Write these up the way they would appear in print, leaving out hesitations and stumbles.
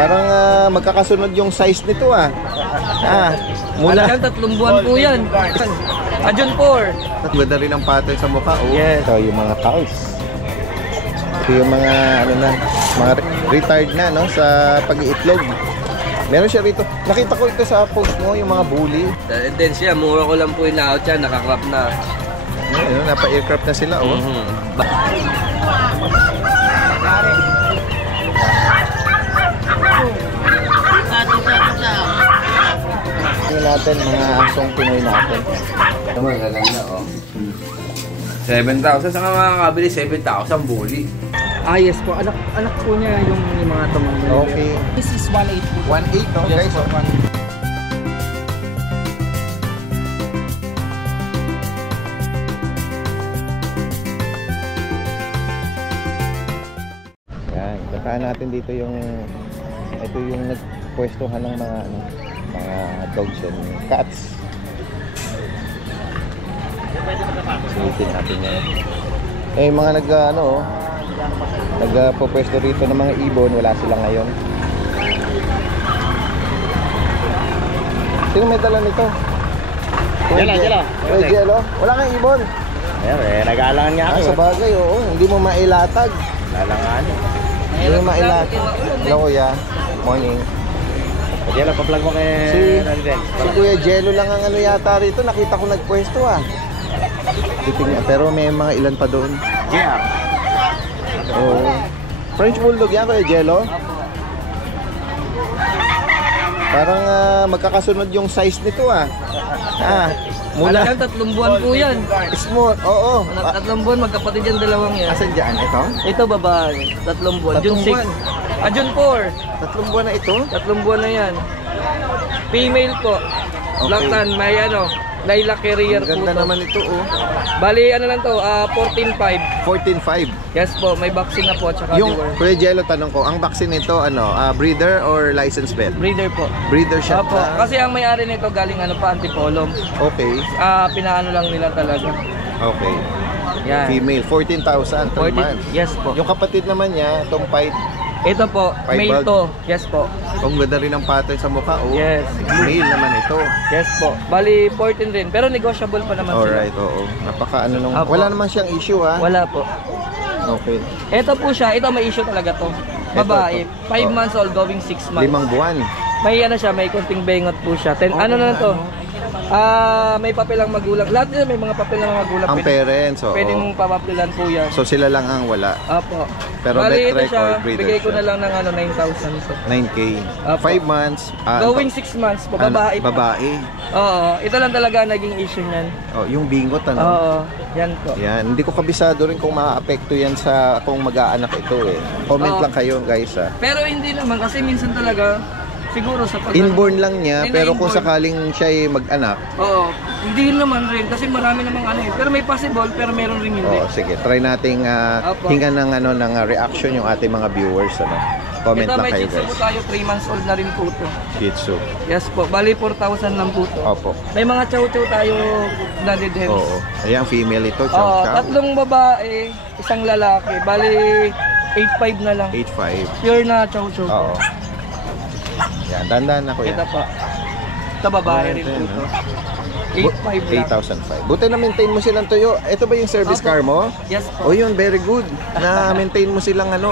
Parang magkakasunod yung size nito ah. Mula 3 buwan po yan. June 4. Ganda rin ang pattern sa mukha. Oh. Yes. Ito yung mga cows. Ito yung mga ano na, mga retired na no sa pag-iitlog. Meron siya rito. Nakita ko ito sa post mo, yung mga bully. Then siya, mura ko lang po in-out siya, nakakrap na. Ayun, napa-aircraft na sila oh. Tingnan natin mga asong Pinoy natin. Ito magaganda oh. 7,000 saka makakabili 7,000 bully. Yes po. Anak po niya yung mga tumang. Okay. This is 1.8 po. 1.8 no guys. Oh. Yan, bataan natin dito yung ito yung nagpwestuhan ng mga dogs and cats. Silipin natin yan. Mga nagpo-pwesto rito ng mga ibon, wala sila ngayon. Sino may dala nito? Jelo. Jelo? Wala kang ibon? Nag-aalangan nga Sa bagay, oo. Hindi mo mailatag. Lalanganin. Hindi mo mailatag. Hello kuya. Morning. Jelo, pa-plug mo kay Si Kuya Jelo lang ang ano yata rito. Nakita ko nagpwesto ah. Titingnan. Pero may mga ilan pa doon. Yeah. Oh. French Bulldog yan Kuya Jelo? Parang magkakasunod yung size nito ah. Mula 3 buwan po yan. small, oo. 3 buwan, magkapatid yan, dalawang yan. Asan dyan? Ito? Ito babae, 3 buwan. June 6. June 4. 3 buwan na ito? 3 buwan na yan. Female po. Black tan, may lilac carrier po. Ganda naman ito oh. Bali ano lang to, 14.5. 14.5. Yes po, may vaccine na po tsaka Yung Kuya Jelo, tanong ko, ang vaccine nito breeder or licensed vet? breeder po. Breeder siya. Opo, kasi ang may-ari nito galing pa Antipolong. Okay. Pinaano lang nila talaga. Okay. Yan. Female, 14,000 per month. Yes po. Yung kapatid naman niya, itong fight. Ito po, male to. Yes po. Ang ganda rin ang pattern sa mukha. Oh. Yes. Male naman ito. Yes po. Bali 14 rin, pero negotiable pa naman sila. Alright, oo. Napaka nung Opo. wala naman siyang issue ah. Wala po. Okay. Ito po siya, ito may issue talaga to. Babae, Ito. 5 months old going 6 months. 5 buwan. May siya, may kunting bengot po siya. Ano na to? May papel ang magulang. Lahat nila may mga papel ng magulang. Ang parents, oo. Pwede mong papapilan po yan. So sila lang ang wala. Apo. Pero Bali, vet ito siya, record, breeder bigay ko siya. na lang ng 9,000. So. 9K. Apo. 5 months. Going 6 months po, babae pa. Babae. Oo, ito lang talaga naging issue niyan. Oh, yung bingot ano? Oo, yan po. Yan, hindi ko kabisado rin kung maaapekto yan sa kung mag-aanak ito eh. Comment lang kayo guys ah. Pero hindi naman kasi minsan talaga siguro sa pag Inborn lang niya, pero kung inborn. sakaling siya ay mag-anak. Oo, hindi naman rin kasi marami namang pero may possible pero meron rin hindi. Oh, sige, try nating Opo. hingan ng reaction yung ating mga viewers ano. Comment Ito lang may kayo Shih Tzu guys. po tayo, 3 months old na rin po ito. Shih Tzu. Yes po, bali 4,000 lang po ito. Opo. May mga chow-chow tayo blooded hems. Oo. Ayan, female ito, chow Oo, chow. 3 babae, 1 lalaki. Bali 8,500 na lang. 8.5. Pure na chow-chow. Oo. Yan, dandan na kuya. Ito pa. Ito babae rin po ito. 8,500 lang. 8,005. Buti na maintain mo silang tuyo. Ito ba yung service Opo. car mo? Yes po. Oh, yun, very good. Na maintain mo silang Ito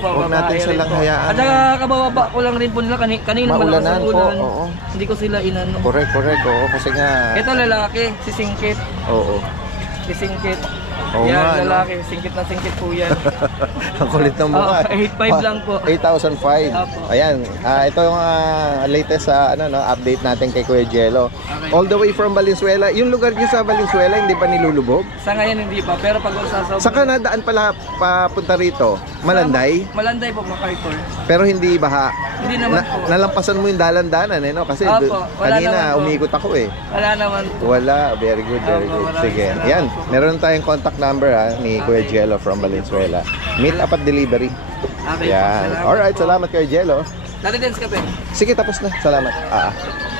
po, huwag natin babae rin silang po. hayaan. At saka kabababa ko lang rin po nila kanina malakas Maulanan ang po, ulan. oo. Hindi ko sila inano. Correct. Oo, kasi nga. Ito lalaki, si Singkit. Oo. Si Singkit. Oo yan, nga, no? lalaki. Singkit na singkit po yan. Ang kulit ng mukha. 8,500 lang po. 8,005. Opo. Ayan, ito yung latest update natin kay Kuya Jelo. Okay. All the way from Valenzuela. Yung lugar niyo sa Valenzuela, hindi pa nilulubog? Sa ngayon hindi pa, pero pag sasaw. Saka nadaan pala papunta rito? Malanday? Malanday po, MacArthur. Pero hindi baha? Hindi naman po. Nalampasan mo yung dalan-danan no? Kasi Opo, wala kanina naman po. umikot ako eh. Wala naman po. Wala, very good. Opo, maraming Sige, salamat yan. po. Meron tayong contact number ni Kuya Jelo from Valenzuela. Meet up at delivery. Okay Yan. po, Alright, po. salamat Kuya Jelo. Daddy Dance ka, Ben. Sige, tapos na. Salamat.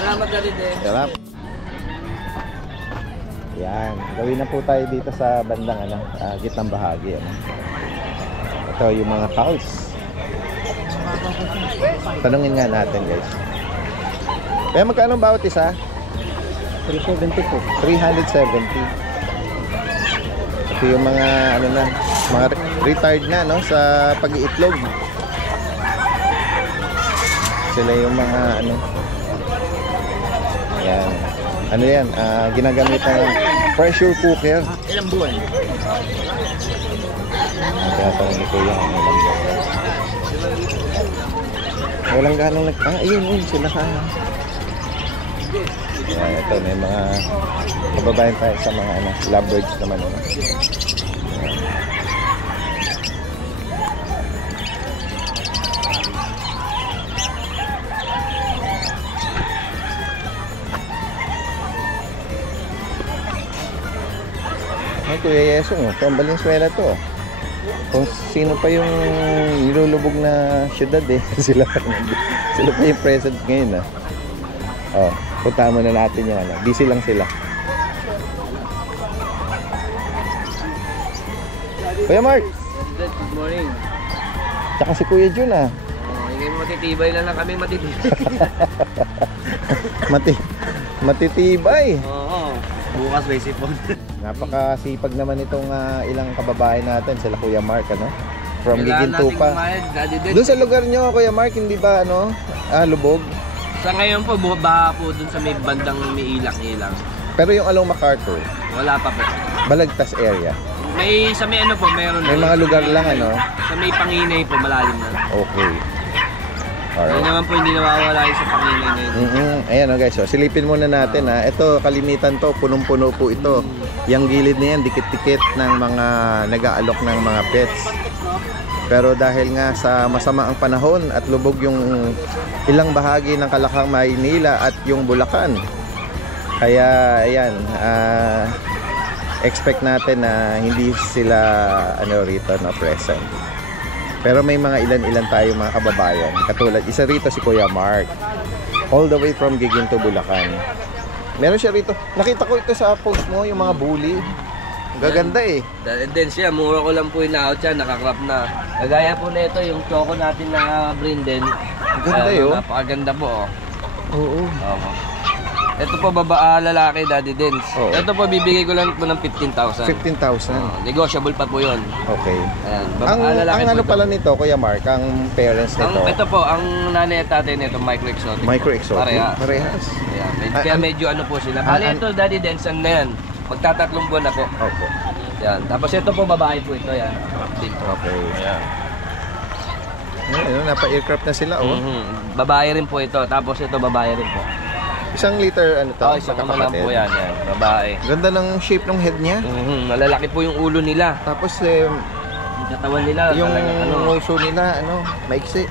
Salamat, Daddy Dance. Salamat. Yan. Gawin na po tayo dito sa bandang gitnang bahagi. Ito yung mga cows. Tanungin nga natin, guys. Kaya magkano bawat isa? 370 po. 370. Ito yung mga ano na, mga retired na no sa pag-iitlog. Sila yung mga ano. Yan. Ano yan? Ginagamit ng pressure cooker. Ilang buwan? Kaya tanong ni Kuya, ano lang. Walang ganong ayun, sila ka. Yan, ito, may mga kababayan tayo sa mga ano, lovebirds naman. Ano. Ay, Kuya Yesong, from Valenzuela to. Kung sino pa yung nilulubog na syudad eh. Sila pa yung present ngayon ah. Oh, punta mo na natin yung ano. Busy lang sila. Kuya Mark! Good morning. Tsaka si Kuya Jun ah. Hindi matitibay lang kami matitibay. Matitibay. Oo. Bukas may sipon. Napakasipag naman itong ilang kababayan natin. Sila Kuya Mark ano. From Giginto pa. Doon sa lugar nyo Kuya Mark, hindi ba ano, lubog? Sa ngayon po, baha po dun sa may bandang may ilang-ilang. Pero yung along MacArthur, Wala pa po. Balagtas area. May sa may ano po, meron May mga lugar lang ano. Sa may Panginay po, malalim na. Okay. Yun Alright. naman po, hindi nawawala yung sa Panginay na yun. Ayan o guys, so, silipin muna natin ha. Ito, kalimitan to, punong-puno po ito. Yung gilid na yan, dikit-dikit ng mga nag-aalok ng mga pets. Pero dahil nga sa masama ang panahon at lubog yung ilang bahagi ng Kalakang Maynila at yung Bulacan. Kaya ayan, expect natin na hindi sila ano rito no present. Pero may mga ilan-ilan tayo mga kababayan. Katulad isa rito si Kuya Mark. All the way from Giginto, Bulacan. Meron siya rito. Nakita ko ito sa post mo, yung mga bully. Gaganda eh. Then siya, mura ko lang po in-out siya, nakakrap na. Kagaya po na ito, yung choco natin na Brinden. Ganda yun. Napakaganda po. Oo. Oo. Ito po lalaki, Daddy Dens. Oo. Ito po bibigay ko lang po ng 15,000. 15,000. Negotiable pa po 'yon. Okay. Ayan. Ang ano po pala nito, Kuya Mark, ang parents nito? ito po, ang nanay at tatay nito, micro-exotic. Micro-exotic. Parehas. Parehas. Ayan. Kaya medyo ano po sila. Bali ito, Daddy Dens, na yan. Magtatatlong buwan na po. Opo. Yan. Tapos ito po, babae po ito. Yan. Dito. Okay. Ayan. Ayun, napa-aircraft na sila, oh. Babae rin po ito. Tapos ito, babae rin po. Isang liter, ano to? Isang ano lang po yan. Yan. Babae. Ganda ng shape ng head niya. Malalaki po yung ulo nila. Tapos, Yung katawan nila. yung talagang ano. uso nila, ano, maiksi.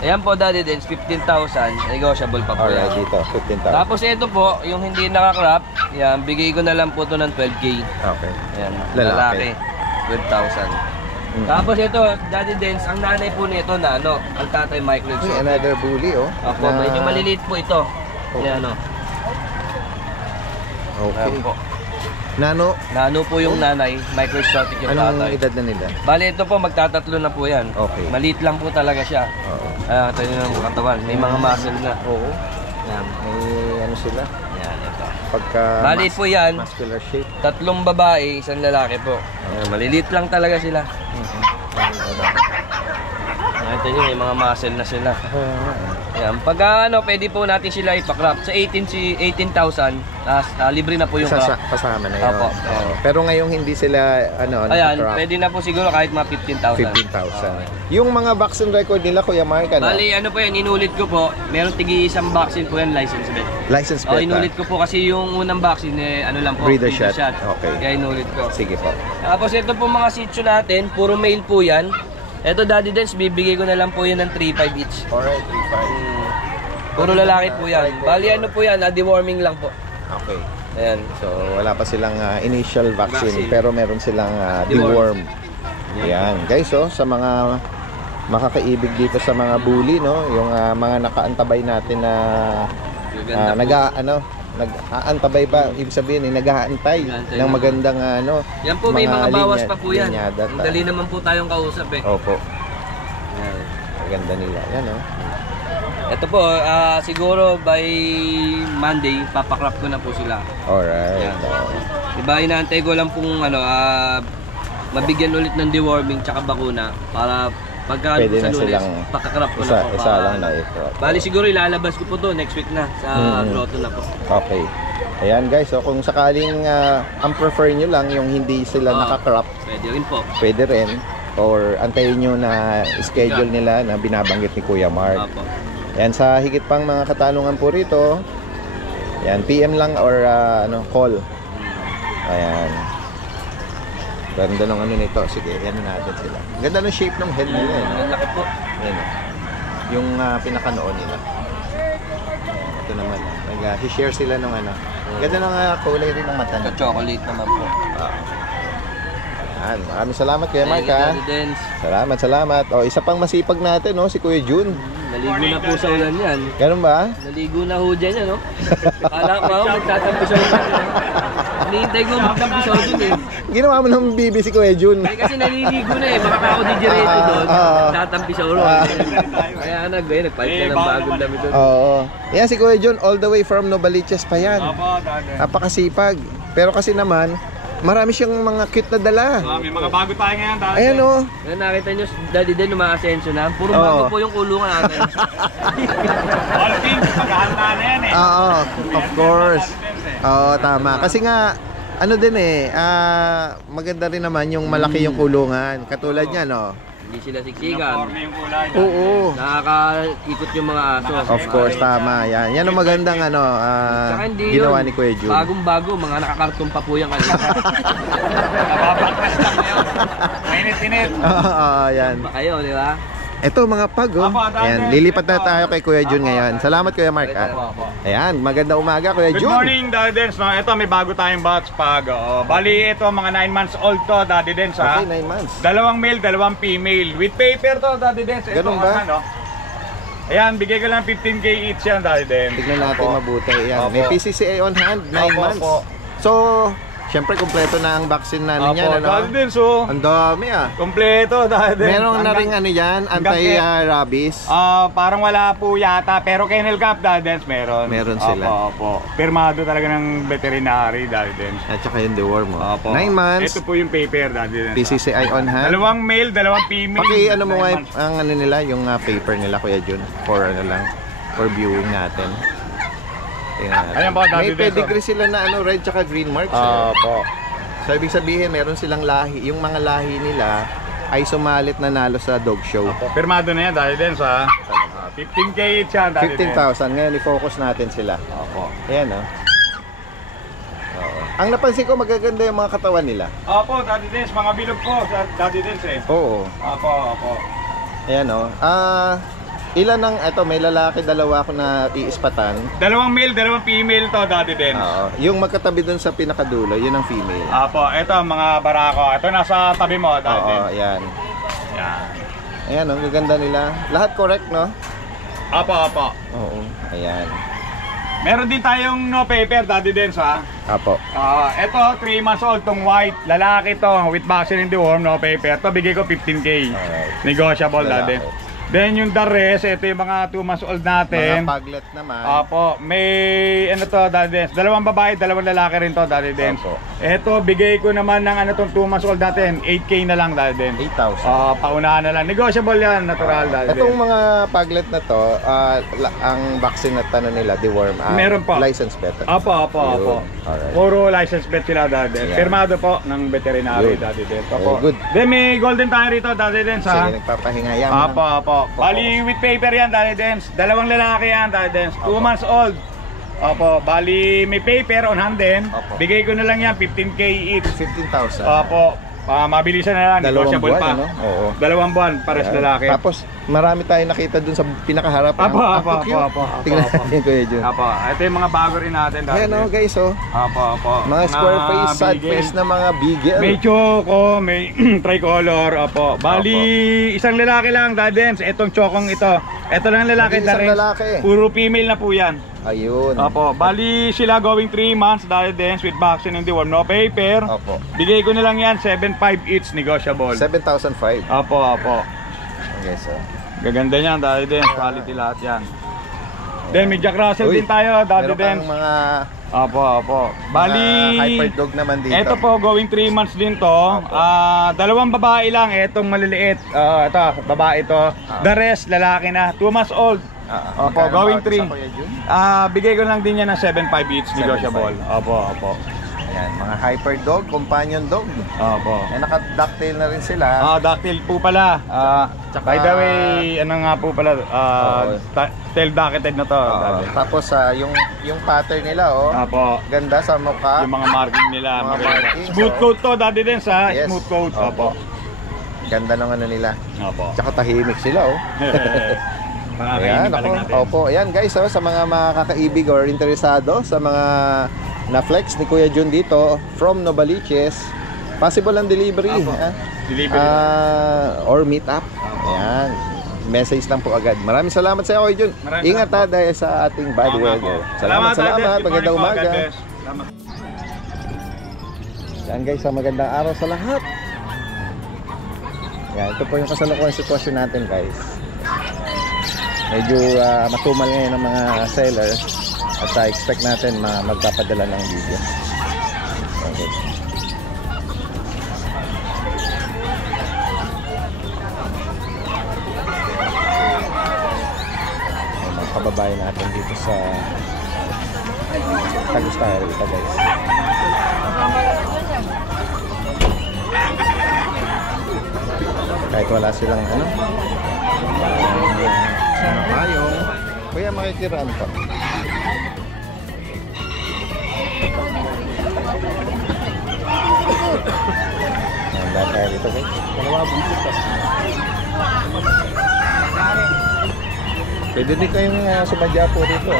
Ayan po, Daddy Dens, 15,000. Negotiable pa po Alright, yan. dito, 15,000. Tapos ito po, yung hindi nakakrap, yan, bigay ko na lang po ito ng 12K. Okay. Ayan, Lalaki. 12,000. Tapos ito, Daddy Dens, ang nanay po nito na ano, ang tatay Michael Uy, Exotic. another bully, oh. Opo, medyo maliliit po ito. Ayan o. Okay. Ayan po. Nano, po yung nanay, Michael Exotic yung anong tatay. edad na nila? Bali ito po, magtatatlo na po yan. Okay. Maliit lang po talaga siya. Oo. Ito yung katawan, may mga muscle na. Oo. Ayan. May ano sila? Ayan, ito. Pagka Bali po yan, muscular shape. 3 babae, 1 lalaki po. Ayan, maliliit lang talaga sila. Ito nyo, may mga muscle na sila. Ayan, pag ano, pwede po natin sila ipakrap. Sa 18,000, libre na po yung crop. Kasama na yun. Opo. Oo. Pero ngayong hindi sila, ano, Ayan, nakakrop, pwede na po siguro kahit mga 15,000. 15,000. Yung mga vaccine record nila, Kuya Mark, ano? Bali, ano po yan, inulit ko po. Meron tigi-isang vaccine po yan, license bet. License plate. Inulit ko po kasi yung unang vaccine, ano lang po, Breeder shot. Okay. Kaya inulit ko. Sige po. Tapos ito po mga sitio natin, puro male po yan. Ito, Daddy Dens, bibigay ko na lang po yan ng 3,500 each. Alright, 3,500. Puro lalaki po yan. Bali, ano po yan, deworming lang po. Okay. Ayan. So, wala pa silang initial vaccine, Vaccine. pero meron silang deworm. Ayan. Guys, oh, sa mga makakaibig dito sa mga bully, no? Yung mga nakaantabay natin na nag-aantabay ba? Ibig sabihin, nag-aantay Nag-aantay ng na. magandang Yan po, may mga bawas linya- pa po yan. linyada. Dali naman po tayong kausap eh. Opo. Ayan. Ganda nila. Yan oh. Ito po, siguro by Monday, papakrap ko na po sila. Alright. Yan. Diba, inaantay ko lang pong mabigyan ulit ng deworming tsaka bakuna para pagka Pwede sa na Lunes, silang pakakrap ko na po. isa lang na ito. Bali siguro ilalabas ko po to next week na sa grotto na po. Okay. Ayan guys, so kung sakaling ang prefer nyo lang yung hindi sila nakakrop, Pwede rin po. pwede rin. Or antayin nyo na schedule nila na binabanggit ni Kuya Mark. Opo. Yan, sa higit pang mga katanungan po rito, yan, PM lang or call. Ayan. Ganda ng ano nito. Sige, yan natin sila. Ganda ng shape ng head nila. Ang laki po. Yan, yung pinakanoon nila. Ito naman. Nag-share sila ng ano. Ganda ng kulay rin ng mata nila. Chocolate naman po. Yan, maraming salamat Kuya Mark ha. Daddy Dance. Salamat. O, isa pang masipag natin, no, si Kuya Jun. Naligo na po sa ulan yan. Ganun ba? Naligo na ho dyan yan, no? Kala ko ako magtatampi sa ulan. Hinihintay ko magtampi sa ulan eh. Ginawa mo ng bibi si Kuya Jun. Kasi naliligo na eh. Baka ako didireto doon. Tatampi sa ulan. Kaya nagpalit ka ng bagong dami doon. Oo. Yan si Kuya Jun, all the way from Novaliches pa yan. Napakasipag. Pero kasi naman, marami siyang mga cute na dala. May mga bago tayo ngayon. Ayan o. Kaya nakita nyo, Daddy Den, umaasenso na. Puro bago po yung kulungan natin. All pink, paghahanda na yan eh. Oo, of course. Oo, tama. Kasi nga, ano din eh, maganda rin naman yung malaki yung kulungan. Katulad niya, no? Hindi sila siksikan. Forme yung kulay. Oo. Nakakaikot yung mga aso. Of course, tama. Yan ang magandang Saka hindi ginawa yun. ni Kuya Jun. Bagong-bago, mga nakakarton pa po yung kanila. Nababaklas lang yun. Mainit-init. Oo, yan. Ba kayo, di ba? Ito mga pag, oh. Ayan, lilipat na tayo kay Kuya Jun ngayon. Salamat Kuya Mark. Ayan, maganda umaga Kuya Good Jun. morning, Daddy Dens. No, ito may bago tayong batch pag. Bali, ito mga 9 months old to, Daddy Dens. Okay, 9 months. Dalawang male, dalawang female. With paper to, Daddy Dens. Ito, Ganun ba? Ano, ayan, bigay ko lang 15K each yan, Daddy Dens. Tignan natin mabuti. Ayan, Opo. may PCCA on hand, 9 Opo, months. opo. So, syempre kompleto na ang vaccine na niyan, ano? Daddy Dens, oh. Ang dami ah. Kompleto, Daddy Dens. Meron na ring ano yan, anti-rabies. Parang wala po yata, pero Kennel Cup, Daddy Dens, meron. Meron sila. Opo. Pirmado talaga ng veterinary, Daddy Dens. At saka yung deworm mo. Opo. 9 months, Ito po yung paper, Daddy Dens. PCCI on hand. Dalawang male, dalawang female. Ano mo 9 nga months. ang ano nila, yung paper nila Kuya Jun for ano lang, for viewing natin. Tingnan natin. Ayan po, Daddy May Dens, pedigree sila na ano, red tsaka green marks. Opo. So ibig sabihin meron silang lahi, yung mga lahi nila ay sumalit na nalo sa dog show. Opo. Pirmado na yan, Daddy Dens, ha? 15K each yan, Daddy Dens. 15,000. Ngayon i-focus natin sila. Opo. Ayan oh. Oo. Ang napansin ko magaganda yung mga katawan nila. Opo, Daddy Dens. Mga bilog po, Daddy Dens, eh. Oo. Opo, opo. Ayan oh. Ilan ng, eto may lalaki, dalawa ako na iispatan. Dalawang male, dalawang female to, Daddy Dens. Oo. Yung magkatabi dun sa pinakadulo, yun ang female. Opo, ito mga barako. Ito nasa tabi mo, Daddy Oo, Dens. ayan. Yan. Ayan oh, gaganda nila. Lahat correct, no? Opo, opo. Oo. Ayan. Meron din tayong no paper, Daddy Dens, ha? Apo. Ito, 3 months old, tong white. Lalaki to, with vaccine in the worm, no paper. Ito, bigay ko 15K. Alright. Negotiable, Daddy. Lalaki. Then yung the rest, ito yung mga 2 months old natin. Mga paglet naman. Opo, may ano to, Daddy Dens. Dalawang babae, dalawang lalaki rin to, Daddy Dens. Opo. Ito, bigay ko naman ng ano tong 2 months old natin, 8K na lang, Daddy Dens. 8,000. Paunahan na lang. Negotiable yan, natural, Daddy Itong Dens. mga paglet na to, ang vaccine na tanong nila, deworm, Meron po. license better. Opo, opo, Ayun. opo. Alright. Puro license bet sila, Daddy Dens. Ayan. Firmado po ng veterinary, Yun. Daddy Dens. Very Opo. good. Then may golden tayo rito, Daddy Dens, ha? Sige, nagpapahinga yan. Opo, opo. Bali with paper yan, Daddy Dens. Dalawang lalaki yan, Daddy Dens. 2 Opo. months old. Opo, bali may paper on hand din. Opo. Bigay ko na lang yan, 15K each. 15,000. Opo. Mabilisan na lang, Dalawang negotiable buwan, pa. ano? Oo. 2 buwan, pares Ayan. lalaki. Tapos, marami tayong nakita dun sa pinakaharap. Apo, Ang- apo, ang cute. apo, apo, Tingnan apo. natin, Kuya Jun. Opo, ito yung mga bago rin natin, Daddy Ayan oh, Dens. guys, oh. Opo, opo. Mga square face, sad beagle. face na mga beagle. May choco, may tricolor, opo. Bali, isang lalaki lang, Daddy Dens. Itong chokong ito. Ito lang lalaki, Hindi isang Daddy Dens. lalaki. Puro female na po yan. Ayun. Opo, bali sila going 3 months, Daddy Dens, with vaccine in the worm, no paper. Opo. Bigay ko na lang yan, 7.5 each, negotiable. 7,500. Opo, opo. Okay, so. Gaganda niyan, Daddy Dance. Quality lahat yan. Then may Jack Russell din tayo, Daddy Meron kang Dance. mga Opo. Bali, hyper dog naman dito. ito po, going 3 months din to. Dalawang babae lang, etong maliliit. Ito, babae to. The rest, lalaki na. 2 months old. Opo, Magkano going bawat isa, 3. Kuya Jun? Bigay ko lang din yan ng 7.5 each, 7.5. negotiable. Opo. Ayan, mga hyper dog, companion dog. Opo. Naka-ducktail na rin sila. Dactyl po pala. Tsaka- By the way, ano nga po pala, tail docketed na to. Daddy. Tapos yung pattern nila, Opo. ganda sa mukha. Yung mga marking nila. Mga maganda. markings, Smooth coat to, Daddy Dance ha. Yes. Smooth coat. Opo. Ganda ng ano nila. Opo. Tsaka tahimik sila, Ayan, Pakakainin pa lang natin. Opo. Ayan guys, sa mga makakaibig or interesado sa mga na-flex ni Kuya Jun dito from Novaliches, possible ang delivery. Opo. Delivery. Or meet up. Ayan. Message lang po agad. Maraming salamat sa iyo, Kuya Jun. Maraming Ingat salamat po. dahil sa ating bad Oo nga po. weather. Salamat. Daddy Dance. Good Magandang morning po, umaga. God bless. Salamat. Yan guys, magandang araw sa lahat. Yan, ito po yung kasalukuyang sitwasyon natin guys. Medyo matumal ngayon ng mga seller at expect natin magpapadala ng video. Okay. May mga kababayan natin dito sa Tagustari ito guys. Kahit wala silang payong, kuya makikiraan pa. Handa tayo dito guys. Pwede din kayong sumadya po rito.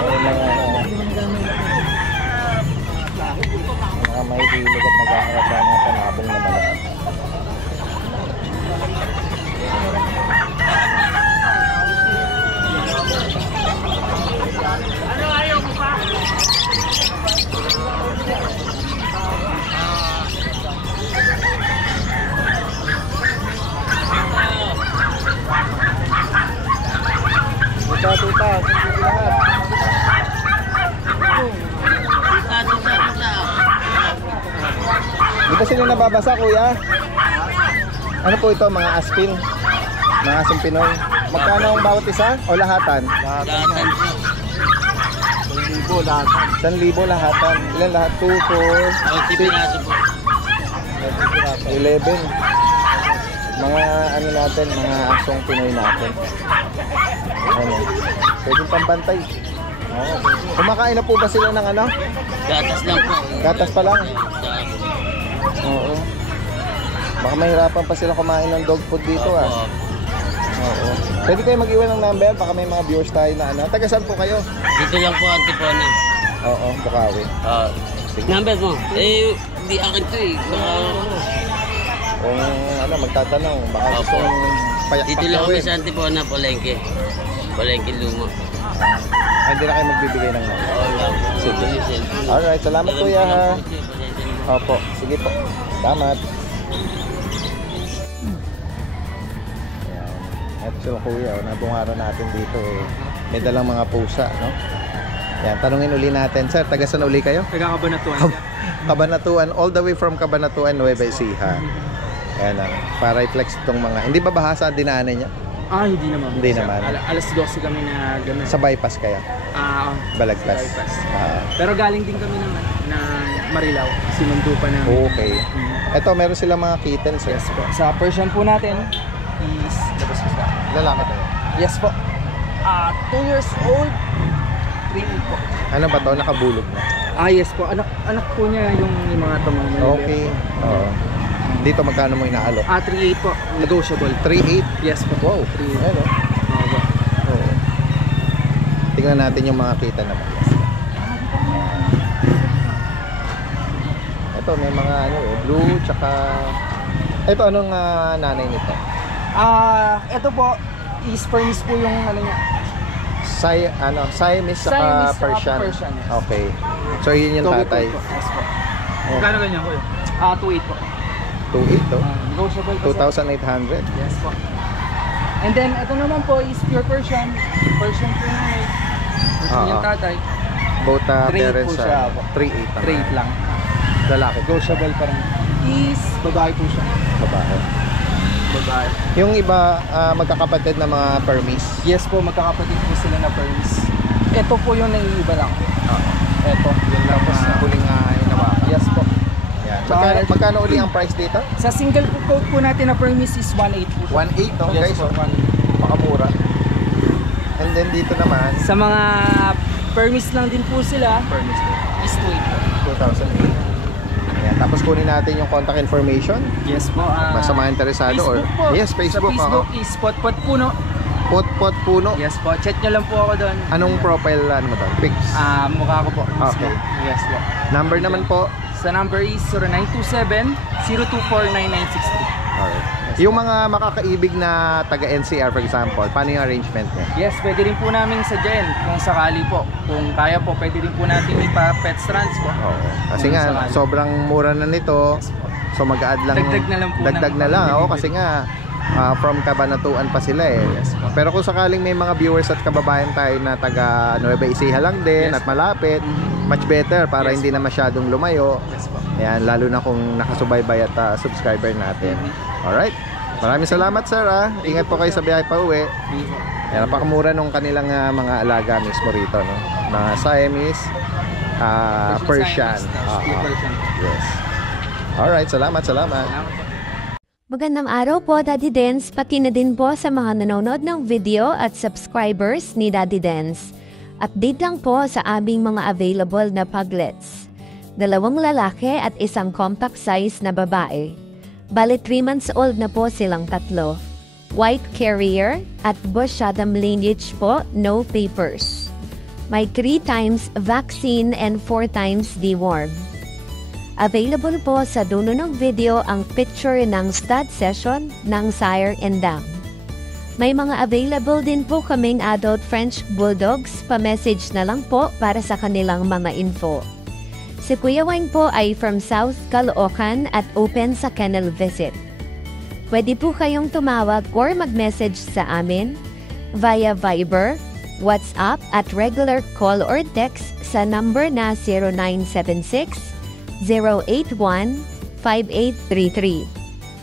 Mga may hilig at naghahanap ng mga panabong na malaki. Tuta, lahat. Di ba sila nababasa, kuya? Ano po ito, mga aspin? Mga asin Pinoy. Magkano ang bawat isa? O lahatan? Lahatan po. 1,000 lahatan. 1,000 lahatan. Ilan lahat? 2, 4, 6, 11. Mga ano natin, mga asong Pinoy natin. Ano? Pwedeng pambantay. Kumakain na po ba sila ng ano? Gatas lang po. Gatas pa lang? Oo. Baka mahirapan pa sila kumain ng dog food dito Oo. Pwede kayo mag-iwan ng number? Baka may mga viewers tayo na ano. Taga saan po kayo? Dito lang po, Antipona. Oo, Bukawi. Number mo? Hindi akin to eh. Kung ano, magtatanong, baka gusto payak-pakyawin. Dito lang kami sa Antipona, Palengke. Palengke Luma. Hindi na kayo magbibigay ng number. Sige. Alright, salamat kuya ha. Opo, sige po. Salamat. Ayan. Ito sila kuya, nabungaran natin dito May dalang mga pusa, no? Yan, tanungin uli natin. Sir, taga saan uli kayo? Taga Cabanatuan. Cabanatuan, all the way from Cabanatuan, Nueva Ecija. Ayan para i-flex itong mga... Hindi ba baha sa dinaanan niya? Hindi naman. Hindi naman. Alas 12 kami na gano'n. Sa bypass kaya? Balagtas. Sa bypass. Pero galing din kami naman na Marilao. Sinundo pa na. Okay. Ito, meron silang mga kittens. Yes po. Sa Persian po natin is... Lalaki tayo. Yes po. 2 years old. 3 po. Ano ba to? Nakabulog na. Yes po. Anak po niya yung mga tumang. Okay. Oo. Dito magkano mo inaalok? 3.8 po. Negotiable. 3.8? Yes po. Wow. 3.8. Ano? Oo. Tingnan natin yung mga kita naman. Ito may mga blue tsaka... Ito anong nanay nito? Ito po is Pernis po yung ano niya. Siamese saka Persian. Persian, yes. Okay. So yun yung tatay. Yes po. Magkano ganyan ko 2.8 po. 2.8 to? Negotiable po. 2,800. Yes po. And then, ito naman po is pure Persian. Persian po na eh. Persian yung tatay. Both 3.8 parents po siya, are po. 3.8 3.8 lang. Lalaki. Negotiable pa rin. Is, babae po siya. Babae. Babae. Yung iba, magkakapatid na mga permis. Yes po, magkakapatid po sila na permis. Ito po yung naiiba lang. Ito. Yun lang Tapos na. huling hinawakan. Yes po. Yan. Magkano uli ang price dito? Sa single coat po natin na permis is 1.8 po. 1.8 to, Yes guys. po, So, makamura. And then dito naman, Sa mga permis lang din po sila, permis is 2,008. Ayan. Tapos kunin natin yung contact information. Yes po. Sa mga interesado or Facebook po. yes, Facebook. Sa Facebook is Potpot Puno. Potpot Puno. Yes po. Chat nyo lang po ako doon. Anong profile mo doon? Pics. Mukha ko po. Okay. Yes po. Number naman po. Sa number is 0927-024-9963. Alright. Yung mga makakaibig na taga NCR for example, paano yung arrangement niya? Yes, pwede rin po namin sadyain kung sakali po. Kung kaya po, pwede rin po natin ipa-pets trans po. Oo. Kasi Kung nga, sakali. sobrang mura na nito. So mag-add lang. Dagdag na lang po Dagdag ng na lang. Oo, delivery. kasi nga, from Cabanatuan pa sila eh. Yes po. Pero kung sakaling may mga viewers at kababayan tayo na taga Nueva Ecija lang din Yes at malapit, much better para Yes hindi na masyadong lumayo. Yes po. Ayan, lalo na kung nakasubaybay at subscriber natin. Alright. Maraming salamat sir Ingat po kayo sa biyahe pa uwi. Ayan, napakamura nung kanilang mga alaga mismo rito. No? Mga Siamese, Persian. Persian. Yes. Alright, salamat. Magandang araw po, Daddy Dens. Pati na din po sa mga nanonood ng video at subscribers ni Daddy Dens. Update lang po sa aming mga available na puglets. 2 lalaki at 1 compact size na babae. Bali 3 months old na po silang 3. White carrier at Bush Chatham lineage po, no papers. May 3 times vaccine and 4 times deworm. Available po sa dulo ng video ang picture ng stud session ng sire and dam. May mga available din po kaming adult French Bulldogs, pa-message na lang po para sa kanilang mga info. Si Kuya Wayne po ay from South Caloocan at open sa kennel visit. Pwede po kayong tumawag or mag-message sa amin via Viber, WhatsApp at regular call or text sa number na 0976-081-5833.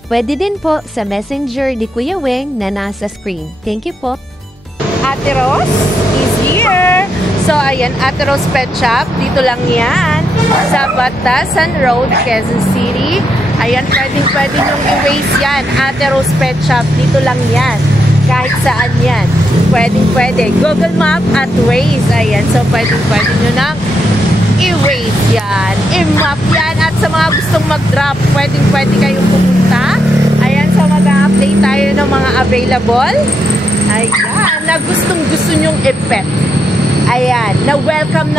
Pwede din po sa messenger ni Kuya Weng na nasa screen. Thank you po. Ate Rose is here. So, ayan, Ate Rose Pet Shop. Dito lang yan. Sa Batasan Road, Quezon City. Ayan, pwede nyong i-raise yan. Ate Rose Pet Shop. Dito lang yan. Kahit saan yan. Pwede. Google Map at Waze. Ayan, so pwede nyo nang i-raise yan. I-map yan. At sa mga gustong mag-drop, pwede kayong pumunta. Ayan, so mag-update tayo ng mga available. Ayan, na gustong-gusto nyong i-pet. Ayan, na welcome.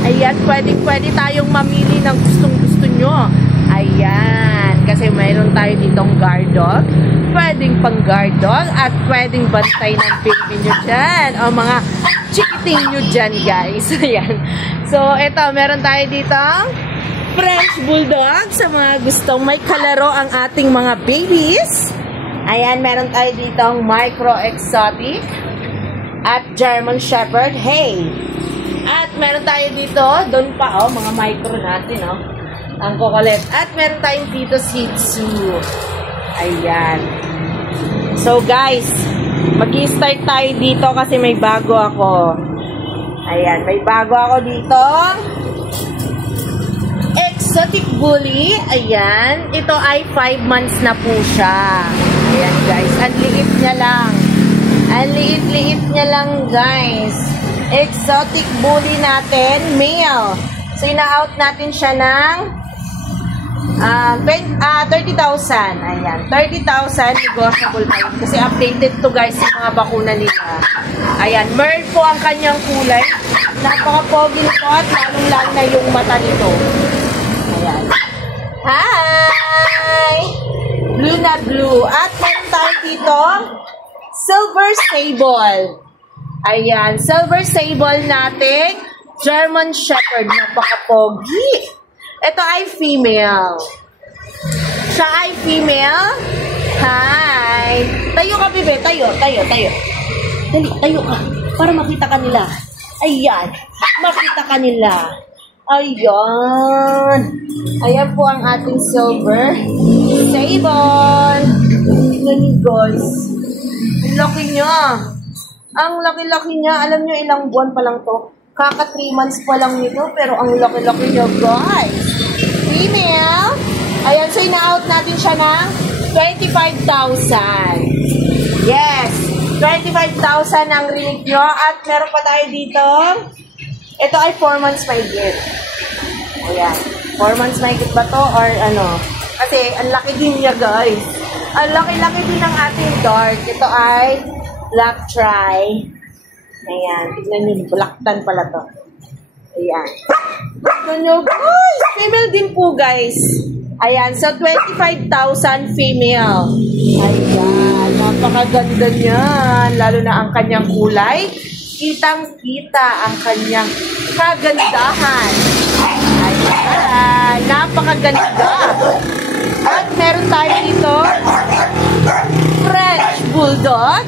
Ayan, pwede tayong mamili ng gustong-gusto nyo. Ayan, kasi mayroon tayo ditong guard dog. Pwedeng pang guard dog at pwedeng bantay ng baby nyo dyan. O mga chikiting nyo dyan, guys. Ayan. So, eto, meron tayo ditong French Bulldog sa mga gustong may kalaro ang ating mga babies. Ayan, meron tayo ditong Micro Exotic at German Shepherd. Hey! At meron tayo dito, doon pa, mga micro natin, ang kukulit. At meron tayong dito Shih Tzu. Ayan. So, guys, mag-i-start tayo dito kasi may bago ako. Ayan, may bago ako dito. Exotic Bully. Ayan. Ito ay 5 months na po siya. Ayan, guys. Ang liit niya lang. Ang liit-liit niya lang, guys. Exotic Bully natin, male. So, ina-out natin siya ng 30,000. Ayan. 30,000 negotiable pa yun. Kasi updated to, guys, yung mga bakuna nila. Ayan. Merl po ang kanyang kulay. Napaka-pogi nito at lalong-lang na yung mata nito. Ayan. Hi! Blue na blue. At meron tayo dito, Silver Sable. Ayan. Silver Sable natin, German Shepherd. Napaka-pogi. Ito ay female. Siya ay female. Hi! Tayo ka, bebe. Tayo. Dali, tayo ka. Para makita ka nila. Ayan. Makita ka nila. Ayan. Ayan po ang ating silver sable. Tignan niyo, guys. Ang laki niya. Ang laki-laki niya. Alam niyo, ilang buwan pa lang to. Kaka 3 months pa lang nito. Pero ang laki-laki niya, guys. Female. Ayan. So, ina-out natin siya ng 25,000. Yes. 25,000 ang rinig nyo. At meron pa tayo dito. Ito ay 4 months my gift. Ayan. 4 months my gift ba to? Or ano? Kasi, ang laki din niya, guys. Ang laki-laki din ng ating dark. Ito ay black tri. Ayan. Tignan nyo. Blacktan pala to. Ayan. Tignan nyo, guys. Female din po, guys. Ayan. So, 25,000 female. Ayan. Napakaganda niyan. Lalo na ang kanyang kulay. Kitang-kita ang kanyang kagandahan. Ayan. Napakaganda. At meron tayo dito French Bulldog.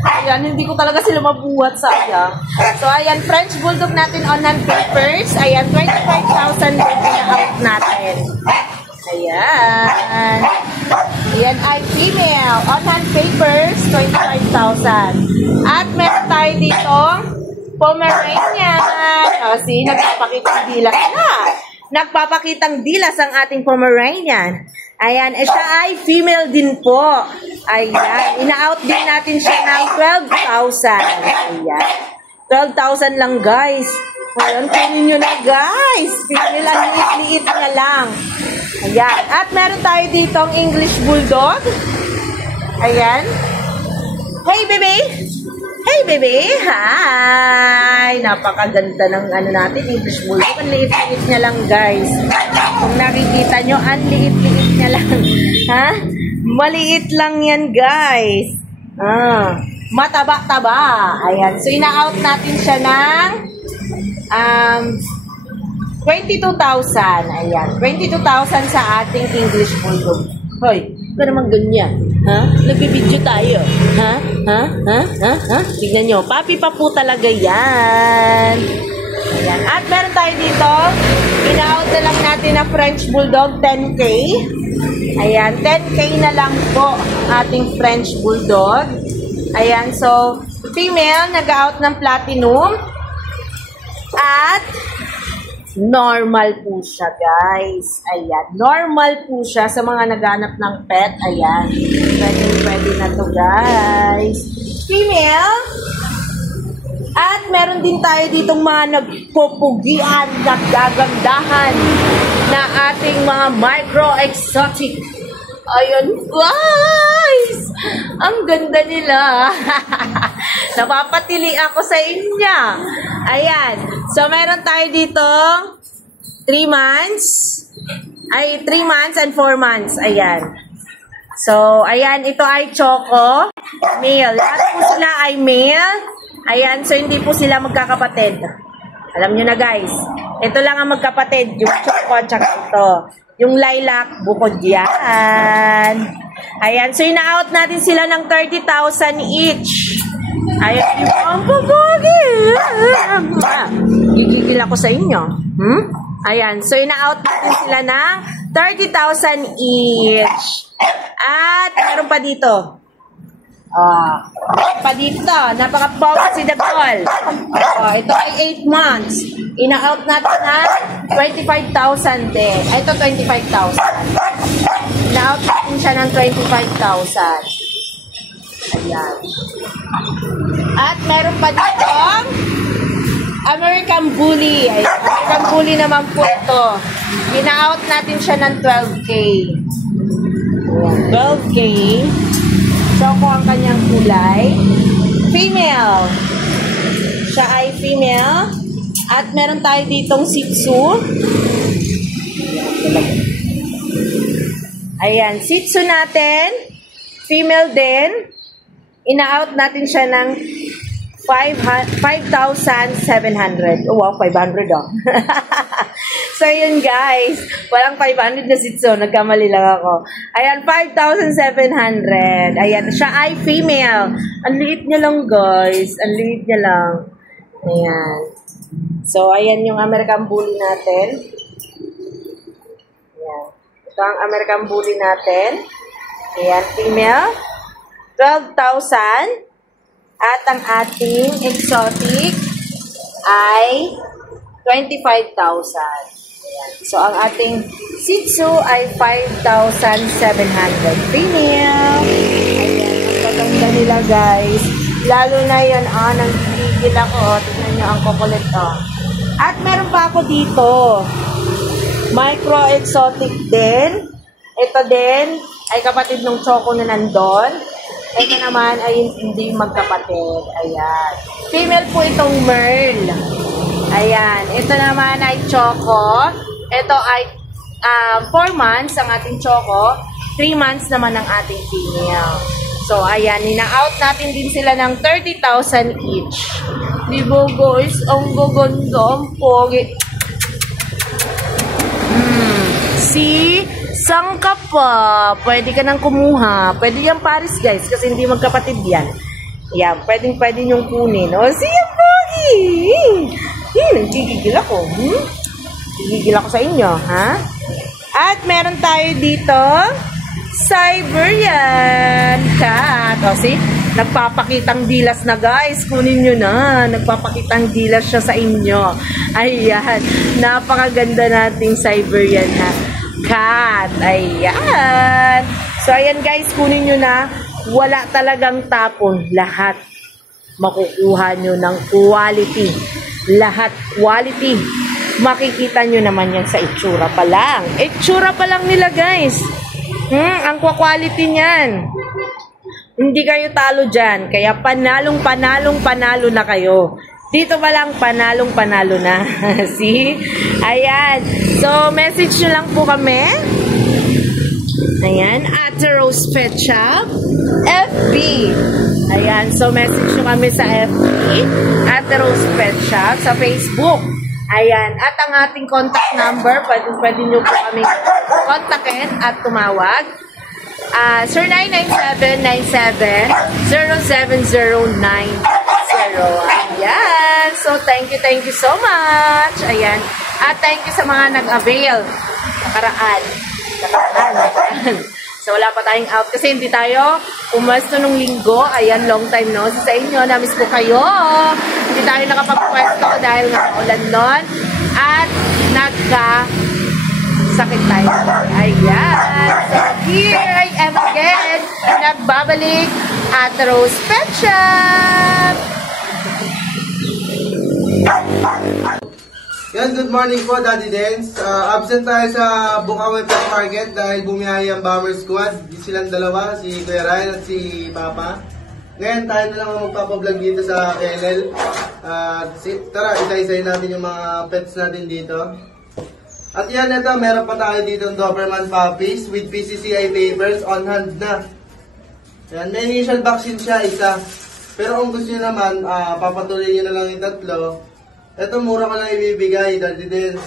Ayan, hindi ko talaga sila mabuhat sa kanya. So, ayan, French Bulldog natin on hand papers. Ayan, 25,000 din na-out natin. Ayan. Ayan ay female. On hand papers, 25,000. At meron tayo dito Pomeranian. O, see, nagpapakitang dilas na. Nagpapakitang dilas ang ating Pomeranian. Ayan, siya ay female din po. Ayan, ina-out din natin siya ng 12,000. Ayan, 12,000 lang, guys. Ayan, kunin nyo na, guys. Female, ang liit-liit na lang. Ayan, at meron tayo ditong English Bulldog. Ayan. Hey, baby! Hey, baby! Hi! Napakaganda ng ano natin, English Bulldog. Ang liit-liit niya lang, guys. Kung nakikita nyo, ang liit-liit niya lang. Ha? Maliit lang yan, guys. Mataba-taba. Ayan. So, ina-out natin siya ng 22,000. Ayan. 22,000 sa ating English Bulldog. Hoy, ito naman ganyan. Ha? Nagbibidyo tayo. Ha? Tignan nyo. Papi pa po talaga yan. Ayan. At meron tayo dito. Ina-out na lang natin na French Bulldog, 10K. Ayan. 10K na lang po ating French Bulldog. Ayan. So, female, nag-out ng platinum. At normal po siya, guys. Ayan. Normal po siya sa mga naghanap ng pet. Ayan. Pwede na to, guys. Female. At meron din tayo ditong mga nagpupugian, nagagandahan na ating mga micro-exotic. Ayan, guys! Ang ganda nila. Napapatili ako sa inyo. Ayan. So, meron tayo dito 3 months. Ay, 3 months and 4 months. Ayan. So, ayan. Ito ay Choco. Male. Lahat po sila ay male. Ayan. So, hindi po sila magkakapatid. Alam nyo na, guys. Ito lang ang magkapatid. Yung Choco at saka ito. Yung lilac, bukod yan. Ayan. So, ina-out natin sila ng 30,000 each. Ayan. Yung ang babogi. Gigigil ako sa inyo. Ayan. So, ina-out natin sila ng 30,000 each. At, meron pa dito. Pa dito. Napaka-boxy the ball. Ito ay 8 months. Ina-out natin na 25,000 din. Ito 25,000. Ina-out natin siya ng 25,000. Ayan. At meron pa dito American Bully. Ayan. American Bully naman po ito. Ina-out natin siya ng 12K. Ayan. 12K. So, kung ang kanyang kulay. Female. Siya ay female. At meron tayo ditong Shih Tzu. Ayan. Shih Tzu natin. Female din. Ina-out natin siya ng 5,700. Oh, wow, 500 oh. So, yun guys. Walang 500 na sitso. Nagkamali lang ako. Ayan, 5,700. Ayan, siya ay female. Ang liit niya lang guys. Ang liit niya lang. Ayan. So, ayan yung American Bully natin. Ayan. Ito ang American Bully natin. Ayan, female. 12,000. At ang ating exotic ay 25,000. Ayan. So, ang ating Shih Tzu ay 5,700. Female. Ayan, ang paganda nila guys. Lalo na yan, nanggigil ako. Tignan nyo ang kukulit, At meron pa ako dito. Micro exotic din. Ito din ay kapatid ng Choco na nandun. Ito naman ay hindi magkapatid. Ayan. Female po itong Merl. Ayan. Ito naman ay Choco. Ito ay 4 months ang ating Choco. 3 months naman ang ating female. So, ayan. Nina-out natin din sila ng 30,000 each. Di ba guys? Ang gaganda. Ang pogi. See? Sang ka pa. Pwede ka nang kumuha. Pwede yan Paris guys. Kasi hindi magkapatid yan. Yan. Pwede nyong kunin. O, siya pogi. Nagigigil ako. Gigigil ako sa inyo. Ha? At meron tayo dito Siberian cat. O, see? Nagpapakitang dilas na guys. Kunin nyo na. Nagpapakitang dilas siya sa inyo. Ayan. Napakaganda nating Siberian cat. Ayan. So, ayan guys. Kunin nyo na. Wala talagang tapon. Lahat makukuha nyo ng quality. Lahat quality. Makikita nyo naman yan sa itsura pa lang. Itsura pa lang nila guys. Ang quality niyan. Hindi kayo talo dyan. Kaya panalo na kayo. Dito pa lang panalo na. See? Ayan. So, message nyo lang po kami. Ayan. Ate Rose Pet Shop. FB. Ayan. So, message nyo kami sa FB. Ate Rose Pet Shop. Sa Facebook. Ayan. At ang ating contact number, pwede nyo po kami kontakin at tumawag. 0997-97-07090. Ayan. So, thank you so much. Ayan. At thank you sa mga nag-avail. Nakaraan. So, wala pa tayong out kasi hindi tayo umasto nung linggo. Ayan, long time no. So, sa inyo, namiss ko kayo. Hindi tayo nakapag-pwesto dahil nga ulan nun. At sakit tayo. Ayan. So, here I am again. Nagbabalik at Rose Pet Shop. Yan, good morning po, Daddy Dance. Absent tayo sa Bukawi Pet Market dahil bumiyay ang Bomber Squad. Silang dalawa, si Kuya Ryan at si Papa. Ngayon, tayo na lang magpapablog dito sa KLL. Tara, isa-isayin natin yung mga pets natin dito. At yan, ito, meron pa tayo dito ng Doberman Puppies with PCCI papers on hand na. Yan, may initial vaccine siya, isa. Pero kung gusto nyo naman, papatuloy nyo na lang yung 3. Ito, mura ko lang ibibigay, Daddy Dance.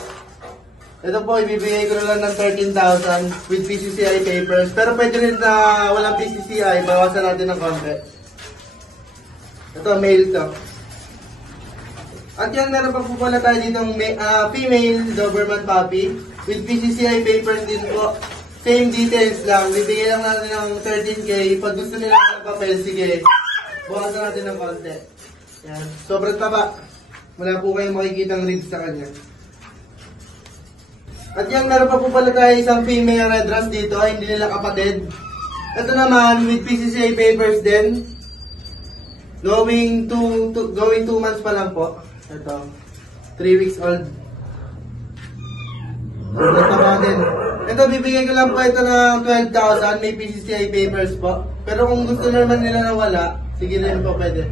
Ito po, ibibigay ko na lang ng 13,000 with PCCI papers. Pero pwede rin na walang PCCI, bawasan natin ng konti. Ito, male to. At yan, meron pa po pala tayo ditong female Doberman Puppy with PCCI papers din po. Same details lang. Bibigay lang natin ng 13K. Pag gusto nila ng papel, sige. Bawasan natin ng konti. Yan. Sobrang taba. Wala po kayong makikitang ribs sa kanya. At yan, meron pa po pala tayo isang female red ras dito. Hindi nila kapatid. Ito naman, with PCCI papers din. Going 2 months pa lang po. Ito. 3 weeks old. Ito, bibigyan ko lang po ito ng 12,000. May PCCI papers po. Pero kung gusto naman nila na wala, sige rin po pwede.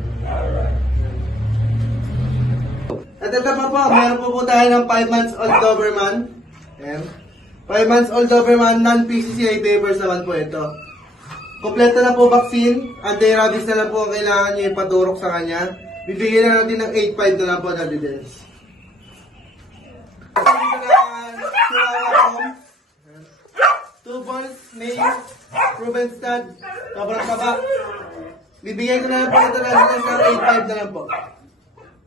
At ito pa po, meron po tayo ng 5 months old Doberman. Ayan. 5 months old Doberman, non-PCCI papers naman po ito. Kompleto na po vaccine. Anti-rabies na lang po ang kailangan nyo ipaturok sa kanya. Bibigyan na natin ng 8.5 na lang po, Daddy Dance. balls, male, proven stud, sobrang taba. Bibigyan ko na lang po ito na ng 8.5 na lang po.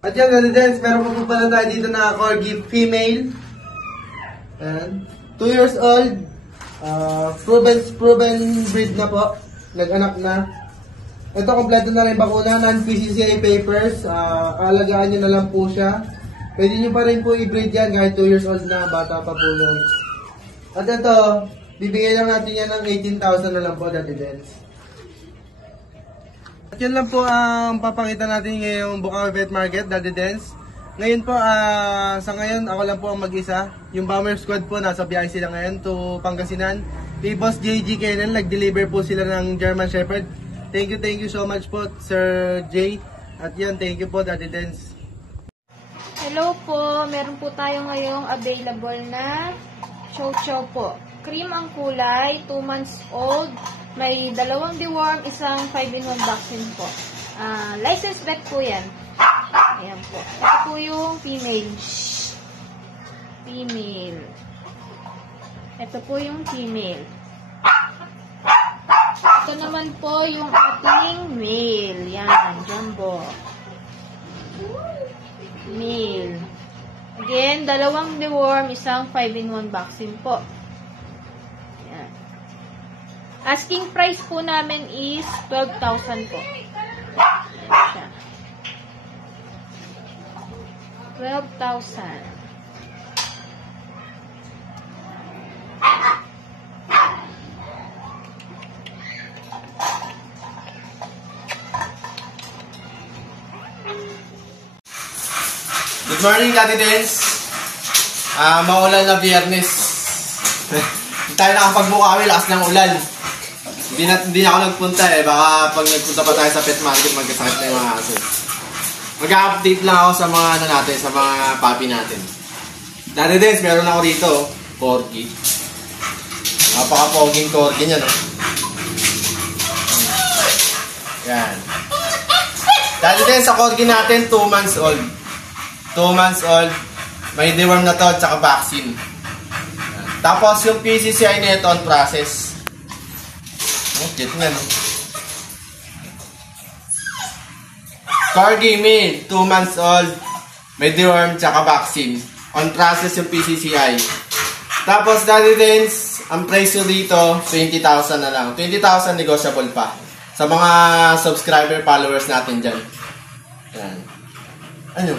At yan, residents, meron po pala tayo dito na corgi female. And 2 years old, proven breed na po, nag-anak na. Ito, kompleto na rin bakuna, non-PCCI papers, kaalagaan nyo na lang po siya. Pwede nyo pa rin po i-breed yan kahit 2 years old na, bata pa po nun. At ito, bibigyan lang natin yan ng 18,000 na lang po, Daddy Dens. At yun lang po ang papakita natin ngayong Bukawi Pet Market, Daddy Dens. Ngayon po, sa ngayon, ako lang po ang mag-isa. Yung Bomber Squad po, nasa biyahe sila ngayon to Pangasinan. Kay Boss JG Kennel, nag-deliver po sila ng German Shepherd. Thank you so much po, Sir Jay. At yan, thank you po, Daddy Dens. Hello po, meron po tayo ngayong available na chow chow po. Cream ang kulay, 2 months old, may 2 deworm, isang 5-in-1 vaccine po. License vet po yan. Ayan po. Ito po yung female. Female. Ito po yung female. Ito naman po yung ating male. Yan, jumbo. Male. Again, 2 deworm, isang 5-in-1 vaccine po. Yan. Asking price po namin is 12,000 po. Yan. 12,000. Good morning, Daddy Dens. Maulan na Biyernes. Hindi tayo nakapagbukawi, lakas ng ulan. Hindi na ako nagpunta eh. Baka pag nagpunta pa tayo sa pet market, magkasakit na yung mga aso. Mag-update lang ako sa mga ano natin, sa mga puppy natin. Daddy Dens, meron ako dito, corgi. Napaka-poging corgi niya, no? Yan. Daddy Dens, sa corgi natin, 2 months old. 2 months old. May deworm na to, tsaka vaccine. Tapos yung PCCI nito on process. Oh, cute nga, no? Corgi male, 2 months old. May deworm, tsaka vaccine. On process yung PCCI. Tapos, Daddy Dens, ang price nyo dito, 20,000 na lang. 20,000 negotiable pa. Sa mga subscriber followers natin dyan. Yan. Ano?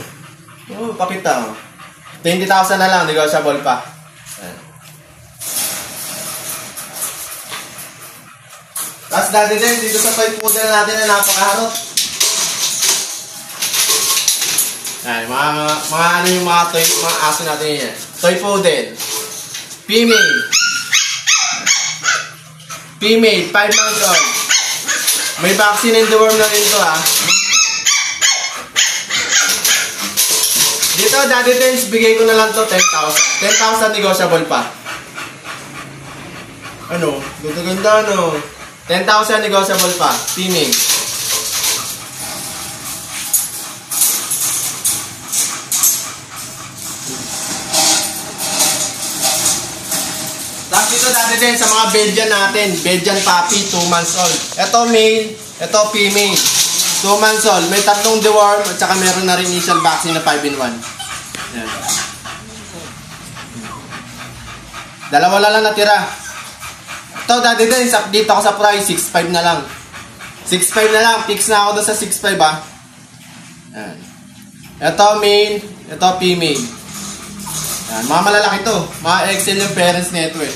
Oh, pakita, oh. 20,000 na lang, negotiable pa. Yan. Tapos dati din, dito sa toy poodle natin na napakaharot. Yan, mga ano yung mga toy, mga aso natin yan. Toy poodle. Female. Female, 5 months old. May vaccine and deworm na rin to, ha. Dito, Daddy Dens, bigay ko na lang to 10,000. 10,000 negotiable pa. Ano? Ganda-ganda, no? 10,000 negotiable pa. Female. Tapos dito, Daddy Dens, sa mga Belgian natin. Belgian puppy, 2 months old. Ito male, ito female. 2 months old. May 3 deworm at saka meron na rin initial vaccine na 5-in-1. Yan. Dalawa lang natira. Ito, Daddy Dens, update ako sa price. 6.5 na lang. 6.5 na lang. Fix na ako doon sa 6.5, ha. Yan. Ito male, ito female. Yan. Mga malalaki to. Mga excel yung parents nito eh.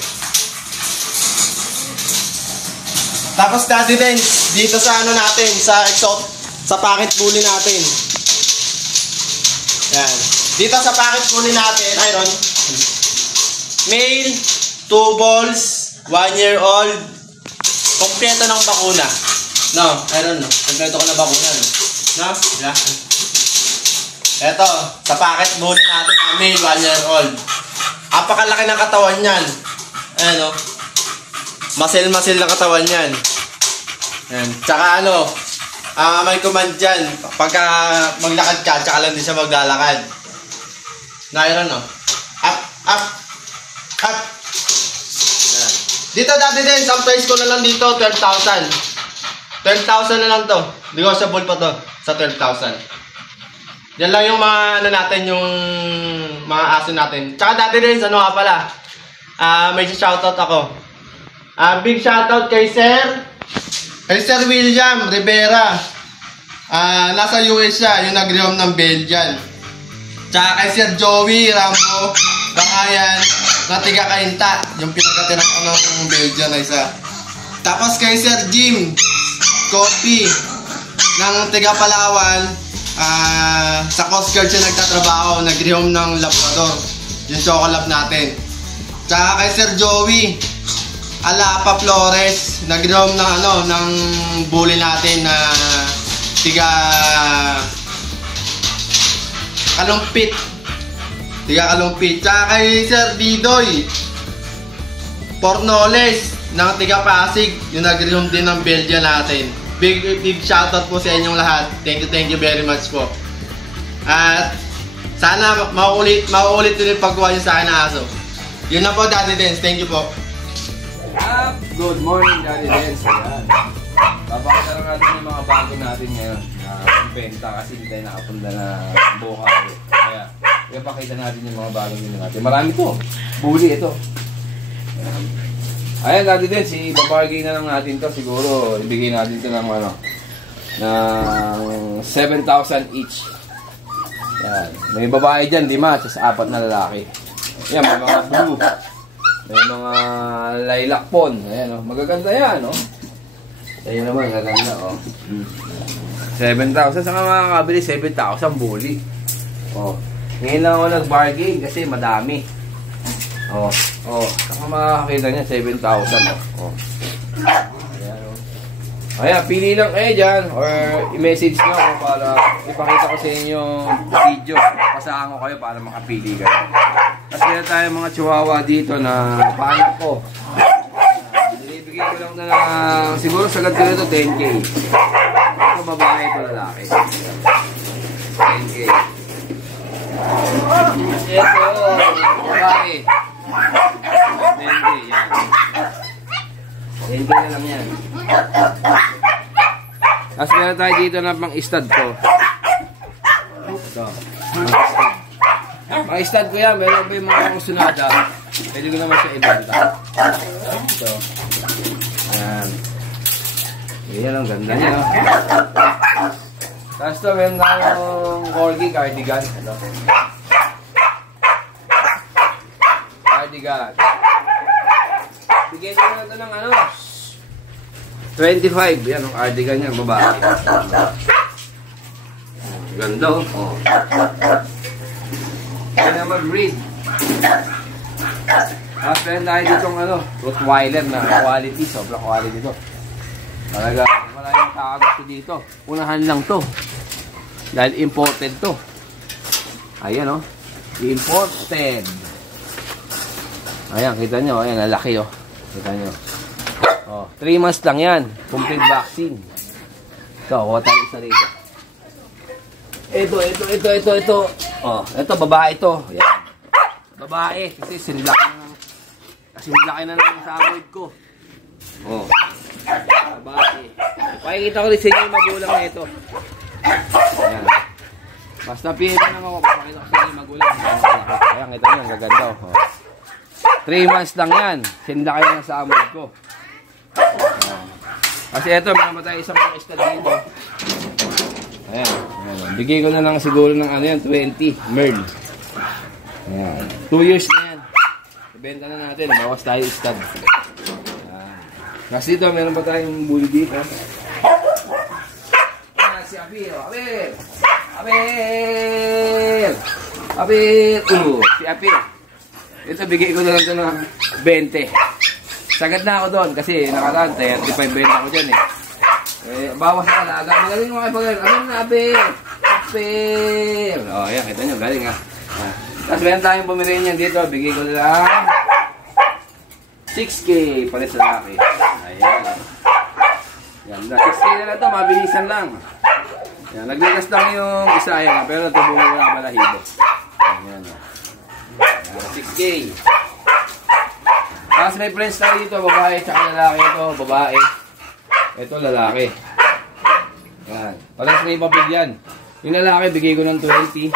Tapos, Daddy Dens, dito sa ano natin, sa packet bully natin. Yan. Dito sa packet bully natin, Iron. Male, 2 balls, 1 year old. Kompleto ng bakuna. No, Iron, no. Kompleto ko na bakuna, no. No? Yeah. Eto, sa packet bully natin, male, 1 year old. Apakalaki ng katawan yan. Ayan, no. Muscle na katawan yan. Yan. Tsaka ano, may command dyan. Pagka maglakad ka, tsaka lang din siya maglalakad. Na Iron, no? Up, up, up. Yan. Dito dati din, ang price ko na lang dito, 12,000. 12,000 na lang to. Negotiable pa to sa 12,000. Yan lang yung mga ano natin, yung mga aso natin. Tsaka dati din, ano nga pala, may shoutout ako. Big shoutout kay Sir William Rivera. Nasa US siya, yung nag-rehome ng Belgian. Tsaka kay Sir Joey Rambo Bangayan na tiga Kainta, yung pinagkatiran ko ng Belgian na isa. Tapos kay Sir Jim Coffee ng tiga Palawan, sa Coast Guard siya nagtatrabaho, nag-rehome ng Labrador, yung Chocolab natin. Tsaka kay Sir Joey Alapa Flores, nag-rehome ng ng bully natin na tiga Kalumpit. Tiga Kalumpit. Tsaka kay Sir Didoy Pornoles ng tiga Pasig, yung nag-rehome din ng Belgian natin. Big shoutout po sa inyong lahat. Thank you very much po. At sana mauulit din yung paggawa nyo sa akin na aso. Yun na po, Daddy Dance. Thank you po. Good morning, Daddy Dance. Ayan. Papakita lang natin yung mga bago natin ngayon na benta kasi hindi tayo nakapunta na buka. Kaya ipakita natin yung mga bagong nyo natin. Marami to. Bully ito. Ayan, Daddy Dance, ibabargain na lang natin to. Siguro ibigay natin ito ng ng 7,000 each. Yan. May babae dyan, 5, tapos 4 na lalaki. Yan, may mga blue. May mga lilac pon. Ayan, oh. Magaganda yan, oh. Ayan naman, magaganda, oh. 7,000. Saka makakabili 7,000 bully. Oh. Ngayon lang ako nag-bargain kasi madami. Oh. Saka makakakita niya 7,000, oh. Ayan, oh. Ayan, pili lang kayo dyan or i-message nyo ako para ipakita ko sa inyo yung video. Pasahan ko kayo para makapili kayo. Kasi meron tayo mga chihuahua dito na paano ko. Binibigay ko lang na siguro sagad ko nito 10K. Ito babae, ito lalaki. 10K. Ito, babae. 10K, yan. 10K na lang yan. Tapos meron tayo dito na pang-stud ko. Ito, pang-stud. Pang-stud ko yan, meron ba yung mga kusunada? Pwede ko naman siya ibenta. Ito. Ayan. Ayan ang ganda niya, no? Tapos ito, meron tayong corgi cardigan. Ito. Cardigan. Bigyan nyo na ito ng 25. Yan ang cardigan niya, babae. Ganda, oh. Kaya na mag-breed. Tapos meron tayo ditong Rottweiler na quality. Sobrang quality ito. Talaga, wala yung kakagusto dito. Unahan lang to. Dahil imported to. Ayan, oh. Imported. Ayan, kita nyo. Ayan, lalaki, oh. Kita nyo. Oh, 3 months lang yan. Complete vaccine. Ito, kuha tayo isa rito. Ito. Oh, ito, babae ito. Ayan. Babae. Kasi sinilaki na lang sa amoid ko. Oh. Babae. Pakikita ko rin sa inyo yung magulang na ito. Ayan. Basta pili lang ako. Pakikita ko sa inyo yung magulang. Ayan, kita nyo. Ang gaganda. Oh. 3 months lang yan. Sinilaki na lang sa amoid ko. Kasi ito, meron tayo isang mga stud dito. Ayan. Bigay ko na lang siguro ng 20 Merl. Ayan. 2 years na yan. Ibenta na natin. Bawas tayo stud. Kasi dito, meron pa tayong bully dito. Ayan, si Apil. Apil. Si Apil. Ito, bigay ko na lang ito ng 20. Sagad na ako doon kasi nakaraan, 35 benta ko dyan eh. Bawas na alaga. Magaling mo kayo pag-aral. Ano na, Apil? O, ayan, kita nyo, galing ha. Tapos meron tayong bumili niyan dito. Bigay ko lang 6K pala sa laki. Ayan. Yan, 6K na lang ito, mabilisan lang. Yan, naglagas lang yung isa yan, pero natubungan ko na balahibo. Ayan. 6K. Tapos may friends tayo dito, babae, tsaka lalaki. Ito, babae. Ito, lalaki. Yan. Parang may papel yan. Yung lalaki, bigay ko ng 20.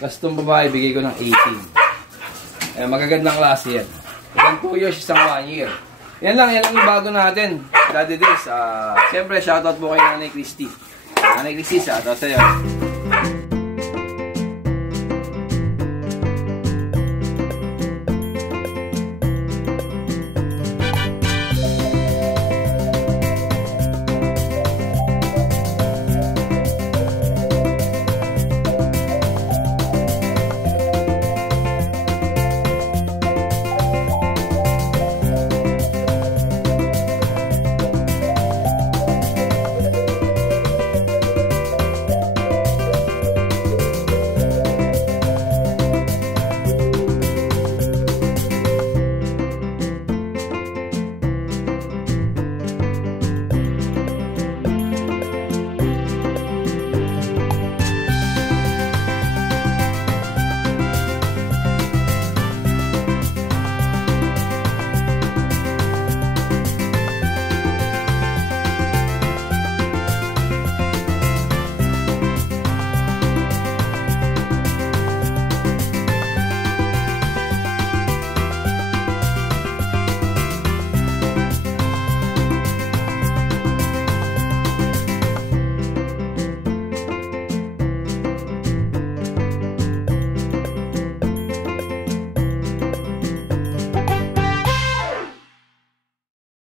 Tapos itong babae, bigay ko ng 18. Ayan, magagandang klase yan. Isang 2 years, isang 1 year. Yan lang yung bago natin. Daddy Dins, siyempre, shoutout po kay Nanay Christy. Nanay Christy, shoutout sa'yo.